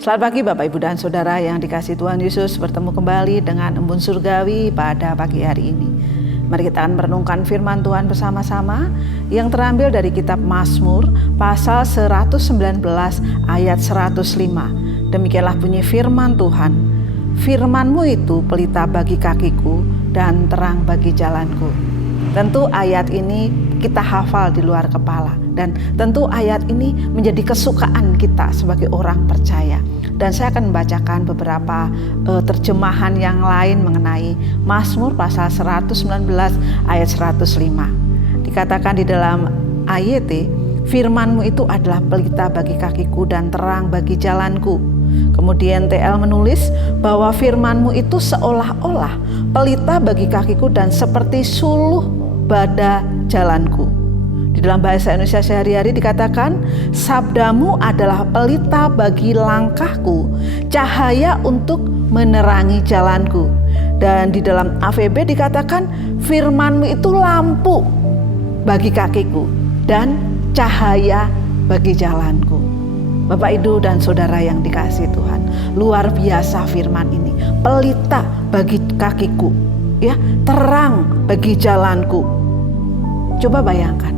Selamat pagi Bapak, Ibu, dan Saudara yang dikasihi Tuhan Yesus. Bertemu kembali dengan Embun Surgawi pada pagi hari ini. Mari kita akan merenungkan firman Tuhan bersama-sama yang terambil dari kitab Mazmur pasal 119 ayat 105. Demikianlah bunyi firman Tuhan. Firman-Mu itu pelita bagi kakiku dan terang bagi jalanku. Tentu ayat ini kita hafal di luar kepala. Dan tentu ayat ini menjadi kesukaan kita sebagai orang percaya. Dan saya akan membacakan beberapa terjemahan yang lain mengenai Mazmur pasal 119 ayat 105. Dikatakan di dalam ayat, firman-Mu itu adalah pelita bagi kakiku dan terang bagi jalanku. Kemudian TL menulis bahwa firman-Mu itu seolah-olah pelita bagi kakiku dan seperti suluh pada jalanku. Di dalam bahasa Indonesia sehari-hari dikatakan, sabdamu adalah pelita bagi langkahku, cahaya untuk menerangi jalanku. Dan di dalam AVB dikatakan, firman-Mu itu lampu bagi kakiku dan cahaya bagi jalanku. Bapak, Ibu, dan Saudara yang dikasihi Tuhan, luar biasa firman ini, pelita bagi kakiku, ya, terang bagi jalanku. Coba bayangkan,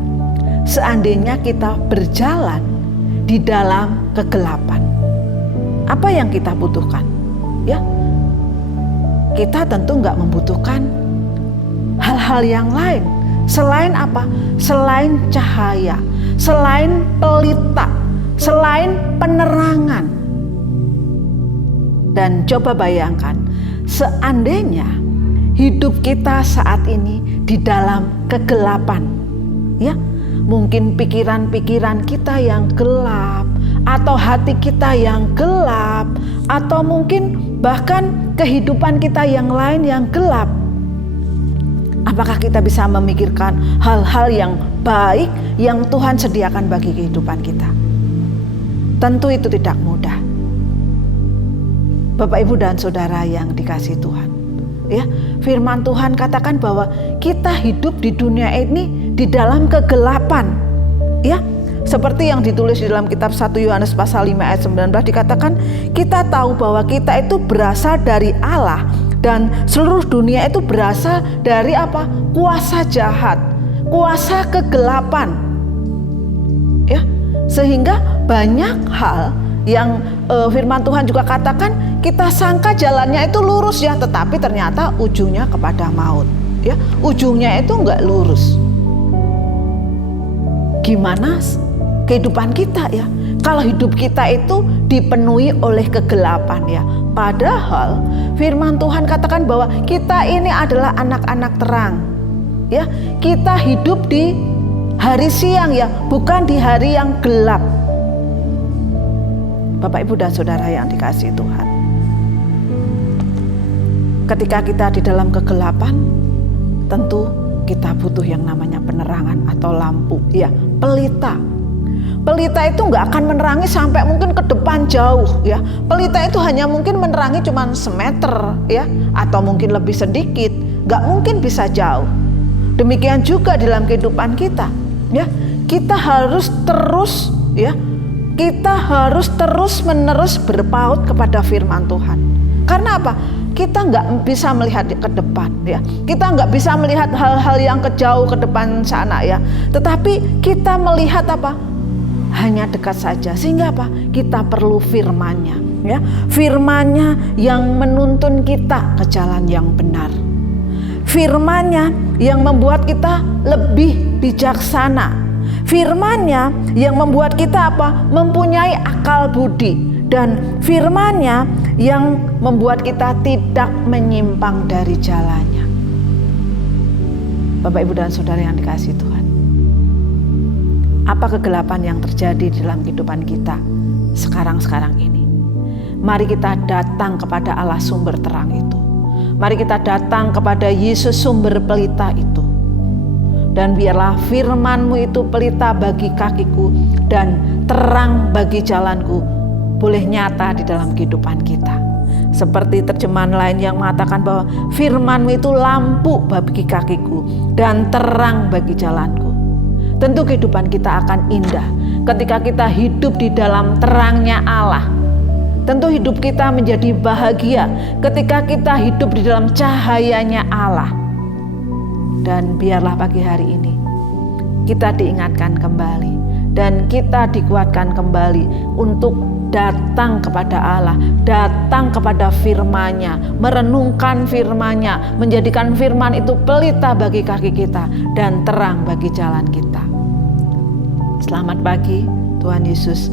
seandainya kita berjalan di dalam kegelapan, apa yang kita butuhkan? Ya, kita tentu nggak membutuhkan hal-hal yang lain selain apa? Selain cahaya, selain pelita, selain penerangan. Dan coba bayangkan, seandainya hidup kita saat ini di dalam kegelapan, ya, mungkin pikiran-pikiran kita yang gelap, atau hati kita yang gelap, atau mungkin bahkan kehidupan kita yang lain yang gelap. Apakah kita bisa memikirkan hal-hal yang baik yang Tuhan sediakan bagi kehidupan kita? Tentu itu tidak mudah. Bapak, Ibu, dan Saudara yang dikasihi Tuhan, ya, firman Tuhan katakan bahwa kita hidup di dunia ini di dalam kegelapan, ya, seperti yang ditulis di dalam kitab 1 Yohanes pasal 5 ayat 19 dikatakan, kita tahu bahwa kita itu berasal dari Allah dan seluruh dunia itu berasal dari apa? Kuasa jahat, kuasa kegelapan, ya, sehingga banyak hal yang firman Tuhan juga katakan, kita sangka jalannya itu lurus, ya, tetapi ternyata ujungnya kepada maut, ya, ujungnya itu enggak lurus. Gimana kehidupan kita, ya, kalau hidup kita itu dipenuhi oleh kegelapan, ya. Padahal firman Tuhan katakan bahwa kita ini adalah anak-anak terang, ya. Kita hidup di hari siang, ya, bukan di hari yang gelap. Bapak, Ibu, dan Saudara yang dikasihi Tuhan, ketika kita di dalam kegelapan, tentu kita butuh yang namanya penerangan atau lampu, ya, pelita. Pelita itu nggak akan menerangi sampai mungkin ke depan jauh, ya. Pelita itu hanya mungkin menerangi cuma semeter, ya, atau mungkin lebih sedikit, nggak mungkin bisa jauh. Demikian juga dalam kehidupan kita, ya. Kita harus terus, ya, kita harus terus-menerus berpaut kepada firman Tuhan. Karena apa? Kita nggak bisa melihat ke depan, ya. Kita nggak bisa melihat hal-hal yang jauh ke depan sana, ya. Tetapi kita melihat apa? Hanya dekat saja. Sehingga apa? Kita perlu firman-Nya, ya. Firman-Nya yang menuntun kita ke jalan yang benar. Firman-Nya yang membuat kita lebih bijaksana. Firman-Nya yang membuat kita apa? Mempunyai akal budi. Dan firman-Nya yang membuat kita tidak menyimpang dari jalannya. Bapak, Ibu, dan Saudara yang dikasihi Tuhan, apa kegelapan yang terjadi dalam kehidupan kita sekarang ini? Mari kita datang kepada Allah sumber terang itu. Mari kita datang kepada Yesus sumber pelita itu. Dan biarlah firman-Mu itu pelita bagi kakiku dan terang bagi jalanku boleh nyata di dalam kehidupan kita. Seperti terjemahan lain yang mengatakan bahwa firman-Mu itu lampu bagi kakiku dan terang bagi jalanku. Tentu kehidupan kita akan indah ketika kita hidup di dalam terangnya Allah. Tentu hidup kita menjadi bahagia ketika kita hidup di dalam cahayanya Allah. Dan biarlah pagi hari ini kita diingatkan kembali dan kita dikuatkan kembali untuk datang kepada Allah, datang kepada firman-Nya, merenungkan firman-Nya, menjadikan firman itu pelita bagi kaki kita dan terang bagi jalan kita. Selamat pagi, Tuhan Yesus